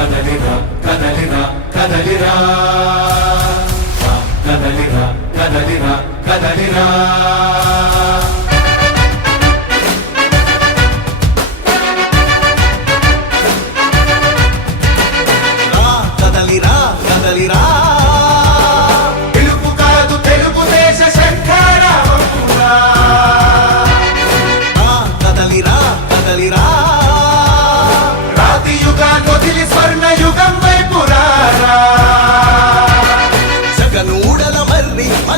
కదలిరా కదలిరా కదలిరా. కదలిరా కదలిరా కదలిరా. కదలిరా కదలిరా. పిలుపు కాదు తెలుగుదేశ శంఖారావమురా రా కదలిరా కదలిరా. రాతి యుగాన్ని వదిలి స్వర్ణ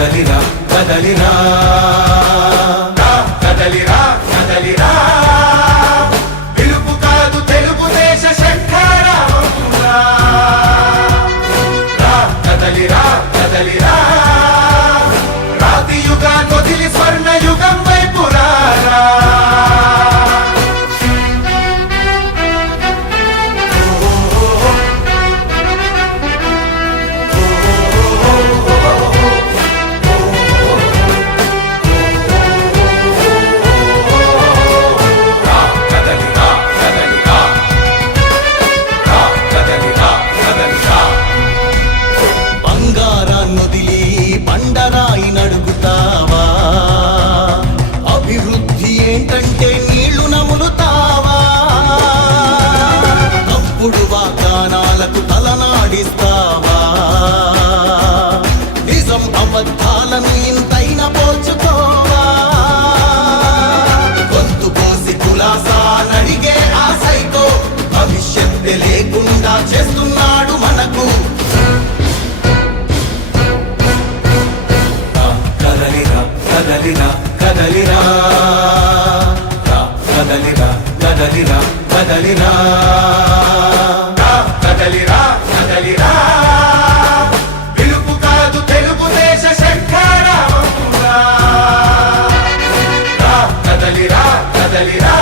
కదలిరా కదలిరా. కదలిరా కదలిరా. పిలుపు కాదు తెలుగుదేశ శంఖారావమురా రా, కదలిరా కదలిరా. రాతి యుగా నొదిలి స్వర్ణ యుగం వైపురారా కదలిరా కదలిరా. కదలిరా కదలిరా కదలిరా. కదలిరా కదలిరా. పిలుపు కాదు తెలుగుదేశ శంకరా కదలిరా కదలిరా.